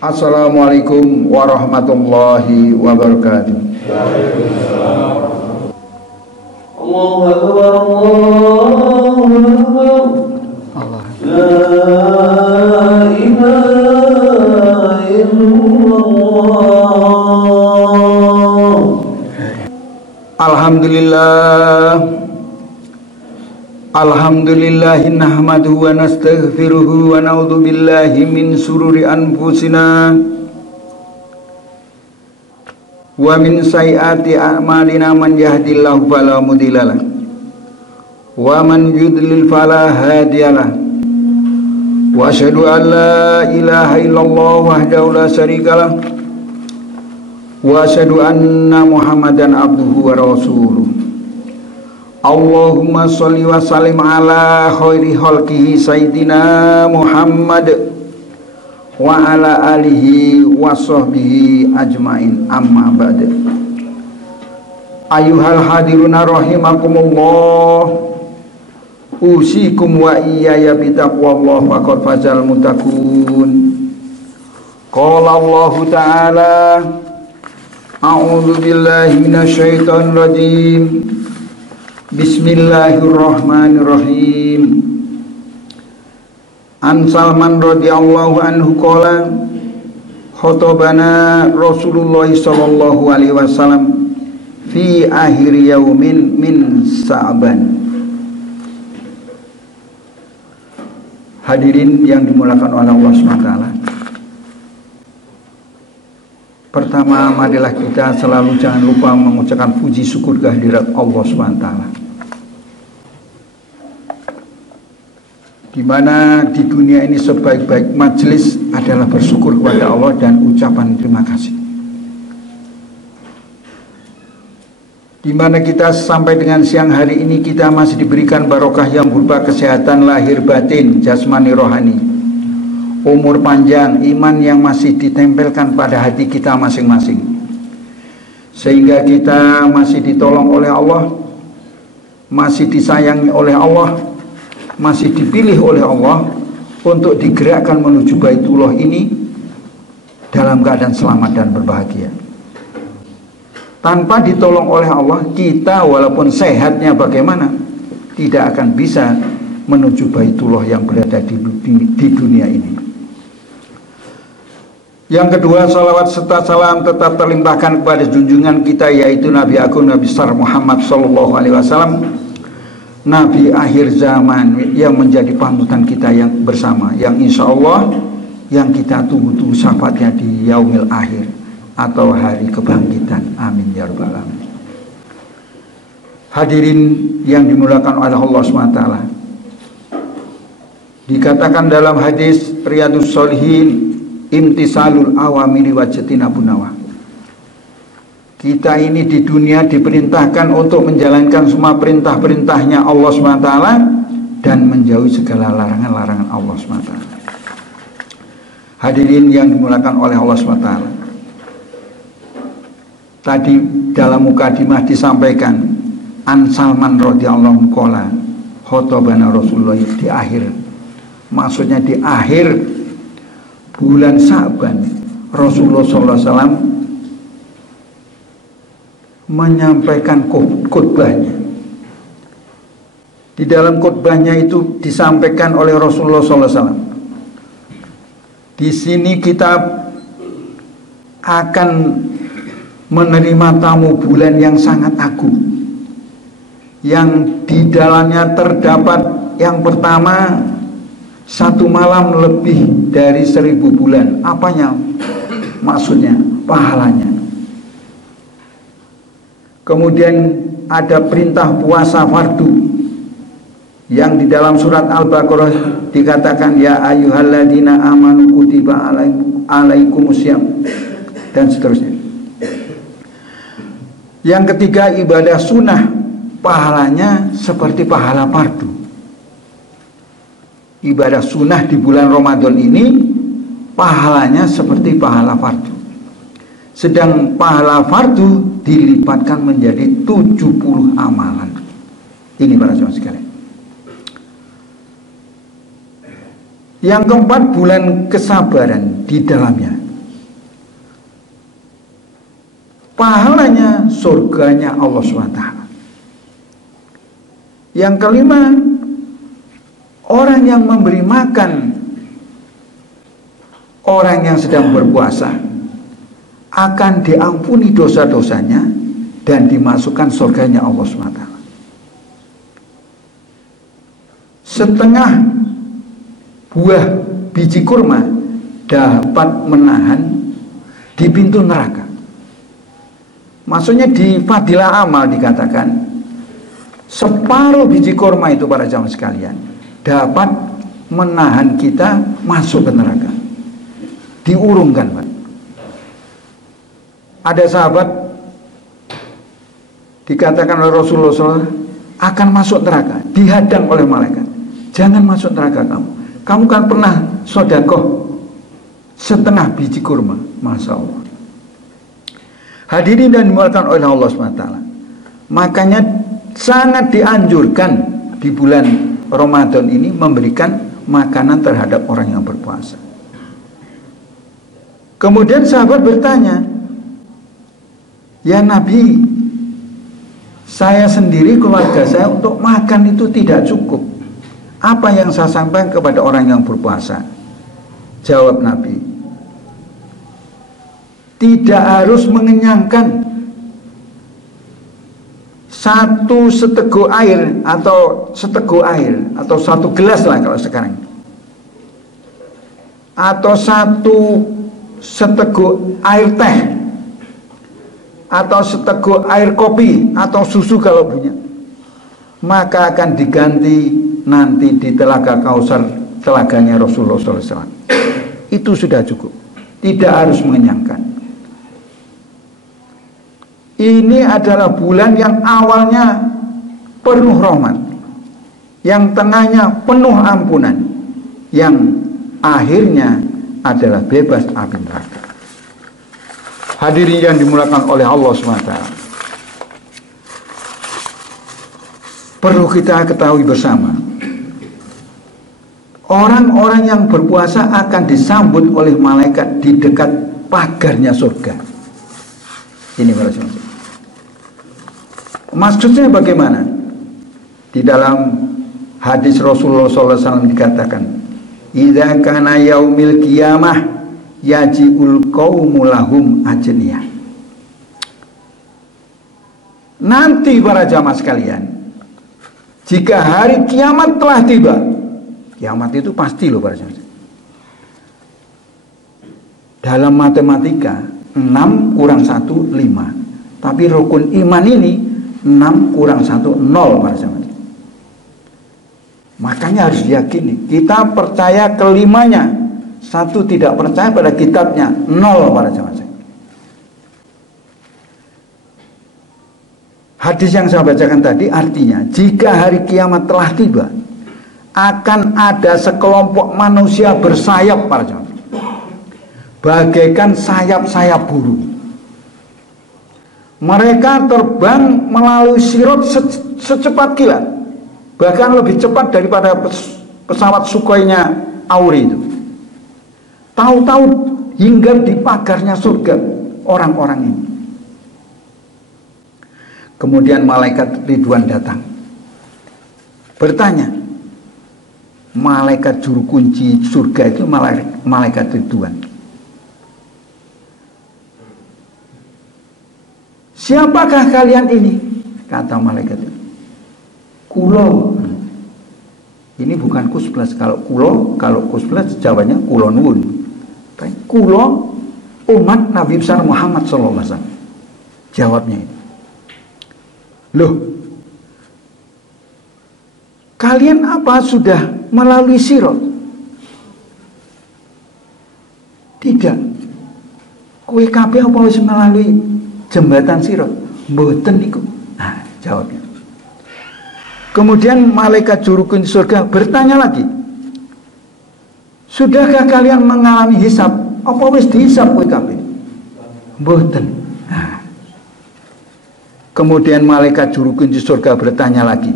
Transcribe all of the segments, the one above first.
Assalamualaikum warahmatullahi wabarakatuh. Allahu Akbar, Allahu Akbar. La ilaha illallah. Alhamdulillahi nahmaduhu wa nastaghfiruhu wa na'udzu billahi min sururi anfusina wa min sayyiati a'malina. Man yahdihillahu fala mudhillalah wa man yudlil fala hadiyalah. Wa asyhadu an la ilaha illallah wahdahu la syarikalah wa asyhadu anna Muhammadan abduhu wa rasuluh. Allahumma sholli wa sallim ala khairi khalqihi sayyidina Muhammad wa ala alihi wa sahbihi ajmain, amma ba'd. Ayuhal hadiruna rahimakumullah, usikum wa iyaya bitaqwallah faqad fazal muttaqun. Qala Allah ta'ala, a'udzu billahi minasyaitonir rajim. Bismillahirrahmanirrahim. An Salman radhiyallahu anhu qala khatabana Rasulullah sallallahu alaihi wasallam fi akhir yaumin min Sa'ban. Hadirin yang dimuliakan oleh Allah SWT, pertama, marilah kita selalu jangan lupa mengucapkan puji syukur kehadirat Allah SWT. Di mana di dunia ini sebaik-baik majelis adalah bersyukur kepada Allah dan ucapan terima kasih. Di mana kita sampai dengan siang hari ini kita masih diberikan barokah yang berupa kesehatan lahir batin, jasmani rohani, umur panjang, iman yang masih ditempelkan pada hati kita masing-masing, sehingga kita masih ditolong oleh Allah, masih disayangi oleh Allah, masih dipilih oleh Allah untuk digerakkan menuju Baitullah ini dalam keadaan selamat dan berbahagia. Tanpa ditolong oleh Allah, kita walaupun sehatnya bagaimana tidak akan bisa menuju Baitullah yang berada di dunia ini. Yang kedua, salawat serta salam tetap terlimpahkan kepada junjungan kita, yaitu Nabi Agung Nabi besar Muhammad sallallahu alaihi wasallam, Nabi akhir zaman yang menjadi panutan kita yang bersama, yang insya Allah yang kita tunggu-tunggu syafaatnya di yaumil akhir atau hari kebangkitan. Amin ya rabbal alamin. Hadirin yang dimuliakan oleh Allah SWT, dikatakan dalam hadis Riyadhus Shalihin, imtisalul awamiri wajtinabun nawah. Kita ini di dunia diperintahkan untuk menjalankan semua perintah-perintahnya Allah SWT dan menjauhi segala larangan-larangan Allah SWT. Hadirin yang dimuliakan oleh Allah SWT, tadi dalam mukadimah disampaikan An Salman radhiyallahu anhu qala khatabana Rasulullah, di akhir, maksudnya di akhir bulan Sa'ban, Rasulullah SAW menyampaikan khutbahnya. Di dalam khutbahnya itu disampaikan oleh Rasulullah SAW. Di sini kita akan menerima tamu bulan yang sangat agung, yang di dalamnya terdapat yang pertama, satu malam lebih dari 1000 bulan. Apanya? Maksudnya pahalanya. Kemudian ada perintah puasa fardu yang di dalam surat Al-Baqarah dikatakan ya ayyuhalladzina amanu kutiba alaikumusiyam dan seterusnya. Yang ketiga, ibadah sunnah, pahalanya seperti pahala fardu. Ibadah sunnah di bulan Ramadan ini pahalanya seperti pahala fardu. Sedang pahala fardu dilipatkan menjadi 70 amalan. Ini para sahabat sekalian. Yang keempat, bulan kesabaran di dalamnya. pahalanya surganya Allah SWT. Yang kelima, orang yang memberi makan orang yang sedang berpuasa akan diampuni dosa-dosanya dan dimasukkan surganya Allah SWT. Setengah buah biji kurma dapat menahan di pintu neraka. Maksudnya di Fadilah Amal dikatakan separuh biji kurma itu para jamaah sekalian dapat menahan kita masuk ke neraka. Diurungkan, Pak. Ada sahabat dikatakan oleh Rasulullah SAW akan masuk neraka, dihadang oleh malaikat. Jangan masuk neraka kamu. Kamu kan pernah sodakoh setengah biji kurma. Masya Allah. Hadirin dan dimuliakan oleh Allah SWT. Makanya sangat dianjurkan di bulan Ramadan ini memberikan makanan terhadap orang yang berpuasa. Kemudian sahabat bertanya, ya Nabi, saya sendiri, keluarga saya untuk makan itu tidak cukup. Apa yang saya sampaikan kepada orang yang berpuasa? Jawab Nabi, tidak harus mengenyangkan. Satu seteguk air atau satu gelas lah kalau sekarang, atau satu seteguk air teh, atau seteguk air kopi atau susu kalau punya, maka akan diganti nanti di Telaga Kausar, telaganya Rasulullah SAW. Itu sudah cukup, tidak harus mengenyangkan. Ini adalah bulan yang awalnya penuh rahmat, yang tengahnya penuh ampunan, yang akhirnya adalah bebas api neraka. Hadirin yang dimuliakan oleh Allah SWT, perlu kita ketahui bersama, orang-orang yang berpuasa akan disambut oleh malaikat di dekat pagarnya surga. Ini para saudara. Maksudnya bagaimana? Di dalam hadis Rasulullah SAW dikatakan, idza kana yaumil qiyamah yaji'ul qaumu lahum ajniyah. Nanti para jamaah sekalian, jika hari kiamat telah tiba, kiamat itu pasti loh para jamaah. Dalam matematika 6 kurang 1 5. Tapi rukun iman ini 6 kurang 1 0 para jamaah. Makanya harus diyakini, kita percaya kelimanya, satu tidak percaya pada kitabnya, 0 para jamaah. Hadis yang saya bacakan tadi artinya, jika hari kiamat telah tiba, akan ada sekelompok manusia bersayap para jamaah, bagaikan sayap-sayap burung. Mereka terbang melalui sirat secepat kilat, bahkan lebih cepat daripada pesawat Sukhoi-nya Auri itu. Tahu-tahu hingga di pagarnya surga orang-orang ini. Kemudian malaikat Ridwan datang, bertanya. Malaikat juru kunci surga itu malaikat Ridwan. Siapakah kalian ini? Kata malaikat itu, kulo. Ini bukan kusblas. Kalau kusblas jawabannya kulo nuwun. Kulo umat Nabi besar Muhammad SAW. Jawabnya ini. Loh, kalian apa sudah melalui sirat? Tidak. Kowe kabeh apa wis melalui jembatan sirat? Mboten niku. Nah, jawabnya. Kemudian malaikat juru kunci surga bertanya lagi, sudahkah kalian mengalami hisab? Apa wis dihisab kowe kabeh? Mboten. Nah. Kemudian malaikat juru kunci surga bertanya lagi,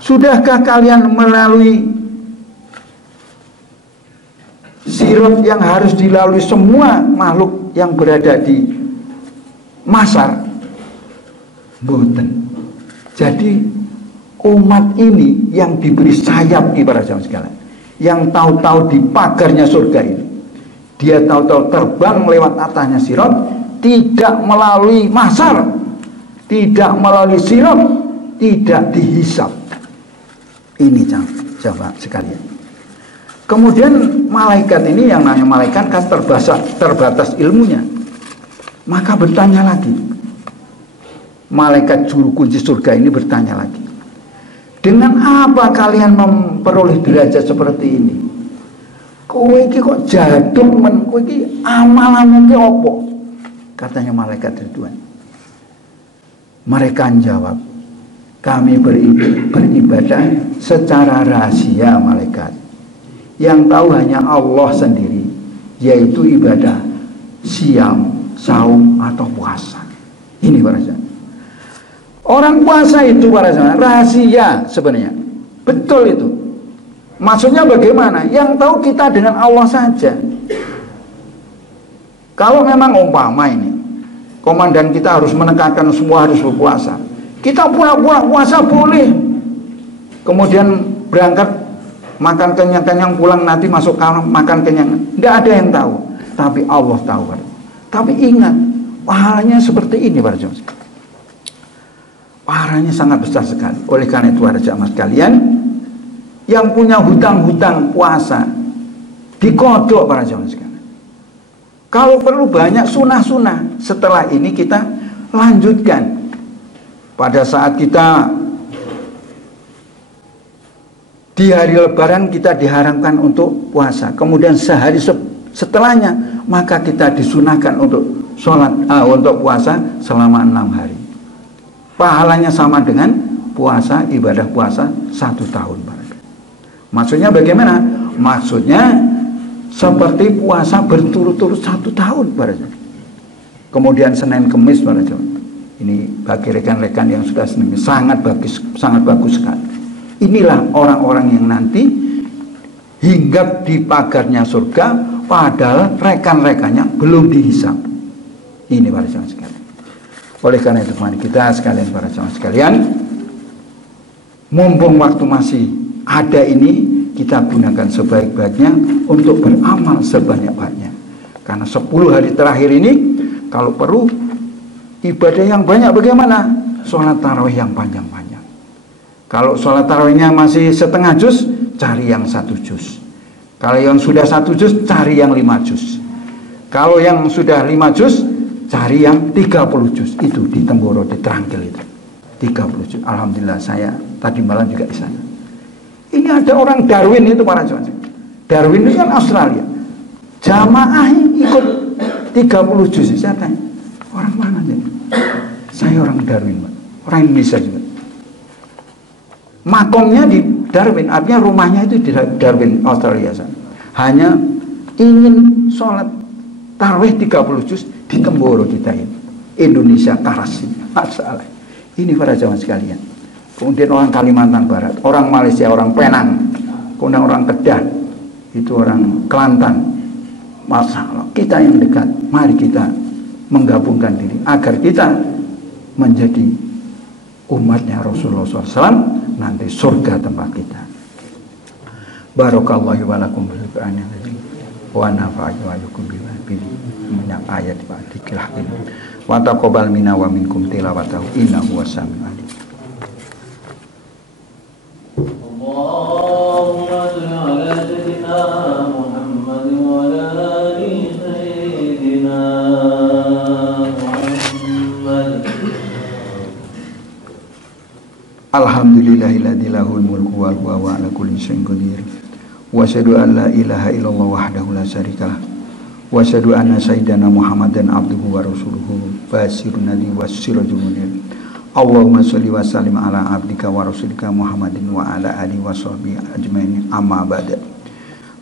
sudahkah kalian melalui sirat yang harus dilalui semua makhluk yang berada di masar mboten. Jadi umat ini yang diberi sayap nih para jamaah sekalian, yang tahu-tahu di pagarnya surga ini, dia tahu-tahu terbang lewat atasnya sirat, tidak melalui masar, tidak melalui sirat, tidak dihisab. Ini jamaah sekalian. Kemudian malaikat ini, yang namanya malaikat kan terbatas ilmunya, maka bertanya lagi. Malaikat juru kunci surga ini bertanya lagi, dengan apa kalian memperoleh derajat seperti ini? Kowe iki kok jaduk men, kowe iki amalanmu ki apa? Katanya malaikat Ridwan. Mereka menjawab, kami beribadah secara rahasia malaikat. Yang tahu hanya Allah sendiri, yaitu ibadah siam, saum atau puasa. Ini para jamaah. Orang puasa itu para jamaah rahasia sebenarnya. Betul itu. Maksudnya bagaimana? Yang tahu kita dengan Allah saja. Kalau memang umpama ini komandan kita harus menekankan semua harus berpuasa, kita pura-pura puasa boleh. Kemudian berangkat makan kenyang-kenyang, pulang nanti masuk kamar makan kenyang. Tidak ada yang tahu, tapi Allah tahu. Tapi ingat, pahalanya seperti ini para jamaah. Pahalanya sangat besar sekali. Oleh karena itu para jamaah sekalian, yang punya hutang-hutang puasa dikodok para jamaah sekalian. Kalau perlu banyak sunah-sunah. Setelah ini kita lanjutkan. Pada saat kita di hari Lebaran kita diharamkan untuk puasa. Kemudian sehari setelahnya maka kita disunahkan untuk untuk puasa selama 6 hari. Pahalanya sama dengan puasa, ibadah puasa 1 tahun. Maksudnya bagaimana? Maksudnya seperti puasa berturut-turut 1 tahun. Kemudian Senin Kemis, ini bagi rekan-rekan yang sudah Senin, sangat bagus sekali. Inilah orang-orang yang nanti hinggap di pagarnya surga, padahal rekan-rekannya belum dihisab. Ini para jamaah sekalian. Oleh karena itu mari kita sekalian para jamaah sekalian, mumpung waktu masih ada ini, kita gunakan sebaik-baiknya untuk beramal sebanyak-banyaknya. Karena 10 hari terakhir ini kalau perlu ibadah yang banyak bagaimana? Sholat tarawih yang panjang-panjang. Kalau sholat tarawihnya masih setengah juz, cari yang 1 juz. Kalau yang sudah 1 juz, cari yang 5 juz. Kalau yang sudah 5 juz, cari yang 30 juz. Itu di Temboro, di Terangkil itu 30 juz. Alhamdulillah saya tadi malam juga di sana. Ini ada orang Darwin itu para jamaah. Darwin itu kan Australia. Jamaah ikut 30 juz. Saya tanya, orang mana nih? Saya orang Darwin, Pak. Orang Indonesia juga. Makomnya di Darwin, artinya rumahnya itu di Darwin, Australia sana. Hanya ingin sholat tarawih 30 juz di Temboro kita ini, Indonesia Karachi, masalah. Ini para jamaah sekalian. Kemudian orang Kalimantan Barat, orang Malaysia, orang Penang, kemudian orang Kedah, itu orang Kelantan. Masalah kita yang dekat, mari kita menggabungkan diri agar kita menjadi umatnya Rasulullah SAW, nanti surga tempat kita. Barakallahu wa lakum bil Qur'anil azim wa nafa'ani wa iyyakum bima minal ayat wa dzikril hakim wa taqabbal minna wa minkum tilawatahu innahu was-sami'ul alim. Allahumma shalli ala sayyidina Muhammad wa ala ali sayyidina Muhammad. Alhamdulillahilladzi lahul mulku wa huwa ala kulli syai'in qadir. Wa asyhadu an la ilaha illallah wahdahu la syarikalah. Wa asyhadu anna sayyidana Muhammadan abduhu wa rasuluhu basirun nadi wa sirajul munir. Allahumma sholli wa sallim ala abdika wa rasulika Muhammadin wa ala alihi wa sahbihi ajmain, amma ba'da.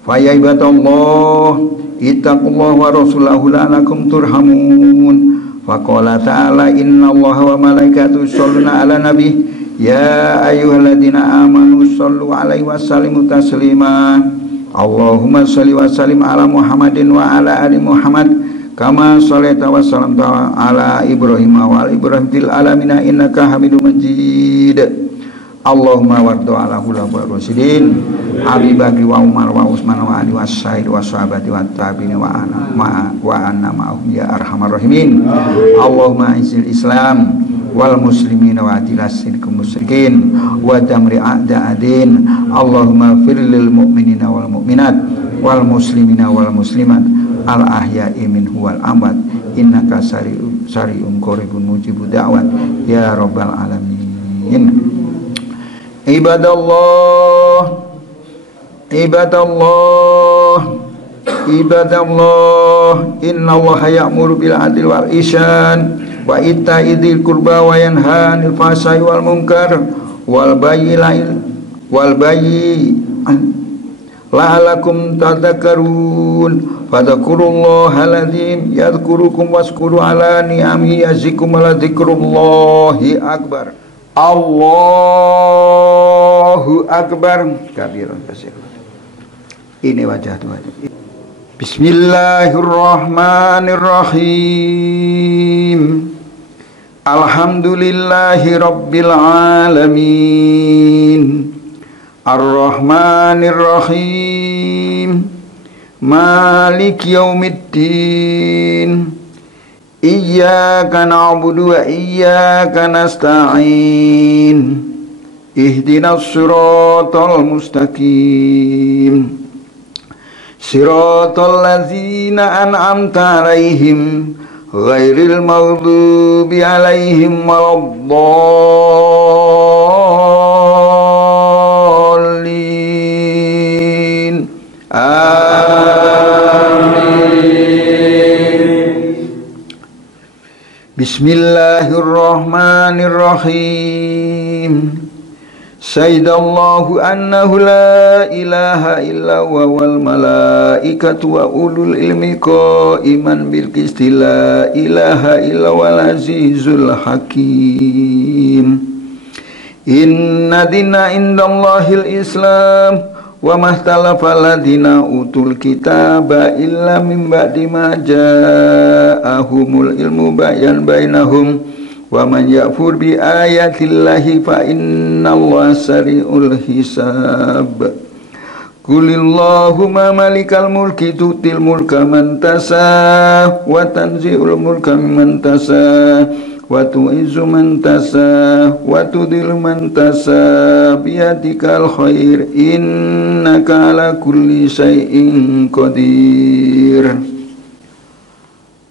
Fa ya ibadallah ittaqullaha wa rasulahu la'allakum turhamun. Fa qala ta'ala innallaha wa malaikatahu yusholluna 'alan nabi ya ayyuhalladzina amanu shollu 'alaihi wa sallimu taslima. Allahumma sholli wa sallim ala Muhammadin wa ala ali Muhammad kama sholaita wa sallamta ala Ibrahim wa ala Ibrahim fil alamin innaka Hamidum Majid. Allahumma wardo ala khulafa'ir rasyidin Abi Bakri wa Umar wa Utsman wa Ali wa Sa'id wa sahabati wa tabi'in wa anna ma'ahum ya arhamar rahimin. Allahumma izil Islam wal muslimin wa adilas sirkum musyrikin wa damri a'da'adin. Allahumma fir lil mu'minina wal mu'minat wal muslimina wal muslimat al ahya'i minhu wal amwat innaka sari'un qaribun mujibud da'wat ya rabbal alamin. Ibadallah, inna allaha ya'muru bil adli wal ihsan wa ita'i dzil qurba wa yanha 'anil fahsya'i wal munkar wal bagyi la'allakum tadhakkarun. Fadhkurullaha alazim yadhkurukum washkuru ala ni'amihi yazikum wa dzikrullahi akbar. Allahu akbar kabiran katsiran. Ini wajah Tuhan. Bismillahirrahmanirrahim. Alhamdulillahi rabbil alamin. Ar-Rahmanir-Rahim. Maliki yaumiddin. Iyyaka na'budu wa iyyaka nasta'in. Ihdinas siratal mustaqim. Siratal ladzina an'amta 'alaihim ghairil maghdubi 'alaihim waladdallin. Bismillahirrahmanirrahim. Sayyidallahu annahu la ilaha illa wal malaikatu wa ulul ilmi qa'iman bil qisti la ilaha illa wal azizul hakim. Inna dina indallahil islam wa mahtalafa ladina utul kitaba illa min ba'di ma ja'ahumul ilmu bayan bainahum wa man ya'fur bi ayatillahi fa innallaha sari'ul hisab. Qulillahumma malikal mulki tutil mulka man tasha wa tanzi'ul mulka mimman tasha wa tu'izzu man tasha wa tudhillu man tasha biyadikal khair innaka ala kulli syai'in qadir.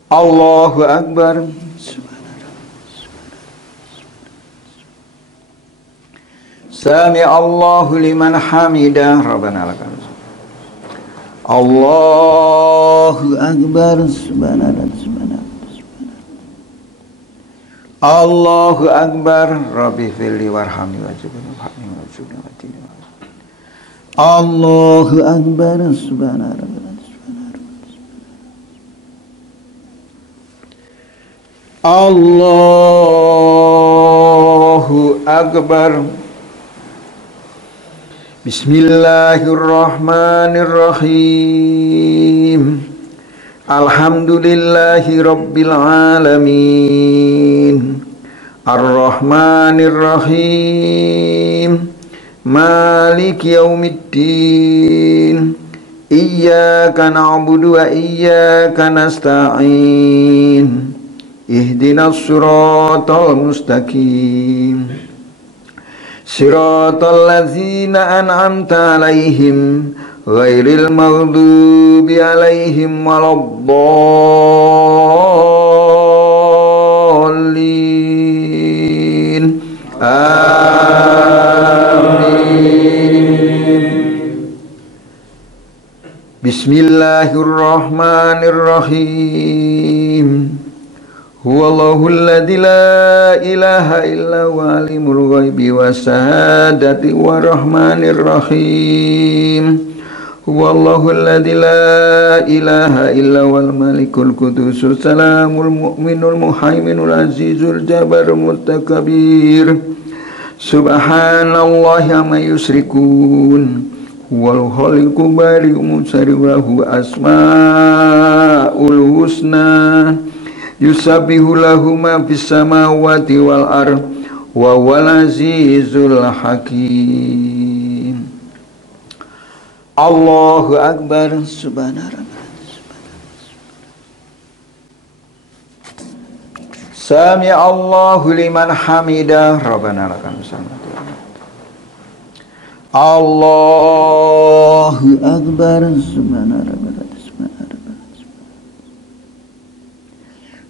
Allahu akbar. Sami Allahu liman hamidah. Rabbana lakal hamd. Allahu akbar. Subhanallah. Allahu akbar. Rabbi firli warhamni wajibni wahmi wajibni watini. Allahu akbar. Subhanallah. Allahu akbar. Bismillahirrahmanirrahim. Alhamdulillahi rabbil alamin. Ar-Rahmanir-Rahim. Maliki yaumiddin. Iyyaka na'budu wa iyyaka nasta'in. Ihdinas siratal mustaqim. Siratal ladzina an'amta 'alaihim ghairil maghdubi 'alaihim waladdallin. Amin. Bismillahirrahmanirrahim. Huwallahu alladzi la ilaha illa huwa alimul ghaibi wasyahadati warrahmanir rahim. Huwallahu alladzi la ilaha illa huwal malikul qudusus salamul mu'minul muhaiminul azizul jabbarul mutakabbir. Subhanallahi amma yusyrikun. Huwal khaliqu bari'u musawwir wa huwa asma'ul asmaul husna yusabbihu lahu ma fis samawati wal ard wa huwal azizul hakim. Allahu akbar. Subhanallah. Sami Allahu liman hamidah. Rabbana lakal hamd. Allahu akbar. Subhanallah.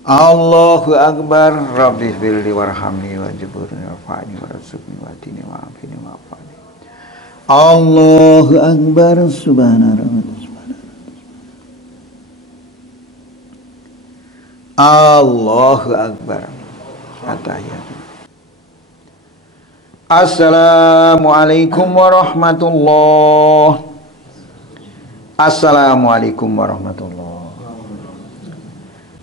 Allahu akbar. Rabbi firli warhamni wajburni warfa'ni warzuqni wahdini wa'afini wa'afani. Allahu akbar. Subhanallah. Allahu akbar. At-tahiyatu. Assalamualaikum warahmatullahi. Assalamualaikum warahmatullahi.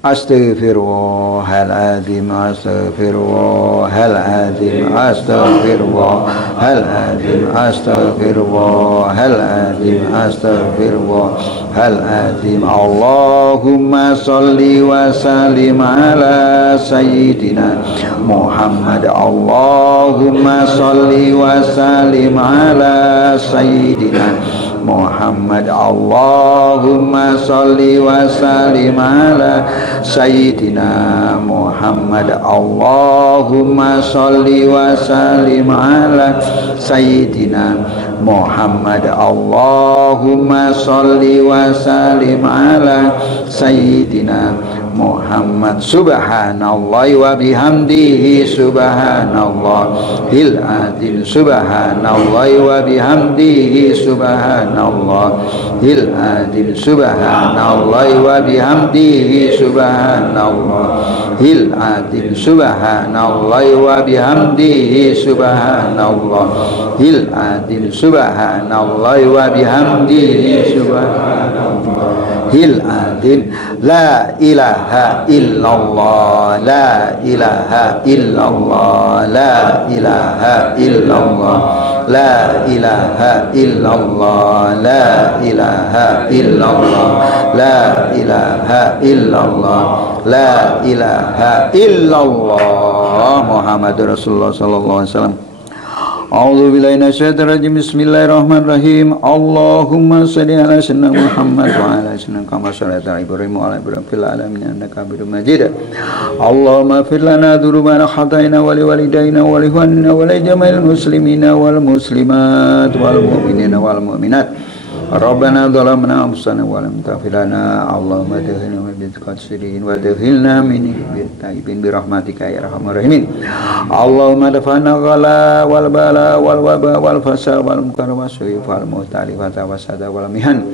Astaghfirullahaladzim, astaghfirullahaladzim, astaghfirullahaladzim, astaghfirullahaladzim, astaghfirullahaladzim. Allahumma salli wa sallim ala sayyidina Muhammad. Allahumma salli wa sallim ala sayyidina Muhammad. Allahumma salli wa sallim ala sayyidina Muhammad. Allahumma salli wa sallim ala sayyidina Muhammad. Allahumma salli wa sallim ala sayyidina Muhammad. Subhanallahi wa bihamdihi subhanallahil azim. Subhanallahi wa bihamdihi subhanallahil azim. Subhanallahi wa bihamdihi subhanallahil azim. Subhanallahi wa bihamdihi subhanallahil azim. Subhanallahi wa bihamdihi subhanallahil azim. La ilaha illallah, la ilaha illallah, la ilaha illallah, la ilaha illallah, la ilaha illallah, la ilaha illallah, la ilaha illallah. Muhammadur Rasulullah sallallahu alaihi wasallam. A'udzu billahi minasyaitonir rajim. Bismillahirrahmanirrahim. Allahumma shalli ala sayyidina Muhammad wa ala sayyidina kama shallaita ala Ibrahim wa ala Ibrahim fil alamin innaka Hamidum Majid. Allahumma ighfir lana dzunubana khata'ina wa li walidayna wa li ikhwanina wa li jami'il muslimina wal muslimat wal mu'minina wal mu'minat. Rabbana dhalamna anfusana wa lam taghfir lana. Allahumma adkhilna bil qadsirin wa adkhilna min taibin bi rahmatika ya arhamar rahimin. Allahumma dafa'na ghala wal bala wal waba wal fasa wal munkar wasu'i wal mutalifata wasada wal mihan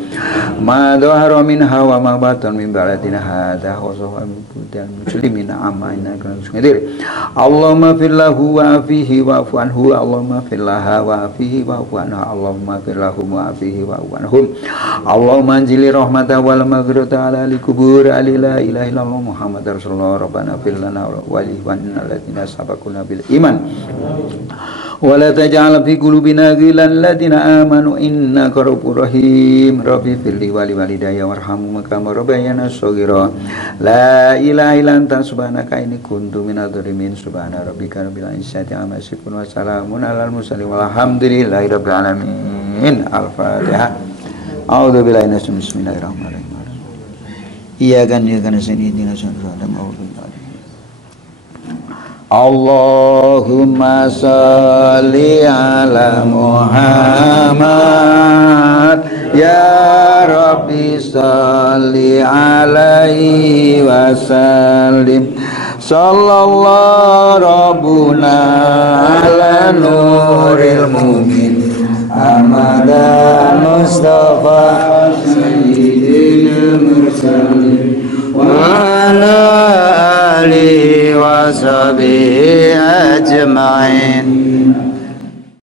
ma dhahara minha wa ma batan min baladina hadha wa sawabul muslimina amma innaka qadir. Allahumma fir lahu wa afihi wa afu anhu. Allahumma fir laha wa afihi wa afu anha. Allahumma fir lahu wa afihi wa afu anhu. Allahumma anzili rahmata wal maghfirata ala likubur alila ilaha illallah Muhammad Rasulullah. Rabbana fir lana wa li ikhwanina alladziina sabaquna bil iman wa la taj'al fi qulubina ghillan alladziina amanu innaka ra'ufur rahim. Rabbi firli wa li walidayya warhamhuma kama rabbayana shaghira. La ilaha illa anta subhanaka inni kuntu minadh dhalimin. Subhana rabbika rabbil izzati amma yasifun wa salamun alal mursalin walhamdulillahi rabbil alamin. Al-Fatihah. A'udzu billahi minasyaitonir rajim. Bismillahirrahmanirrahim. Iyyaka nasta'in ihdinas siratal mustaqim. Allahumma shalli ala Muhammad. Ya Rabbi shalli alaihi wa sallim. Sallallahu rabbuna ala nuril mu'min Amada Mustafa Sayyidina Mursalin wa ala alihi wa sahbihi ajma'in.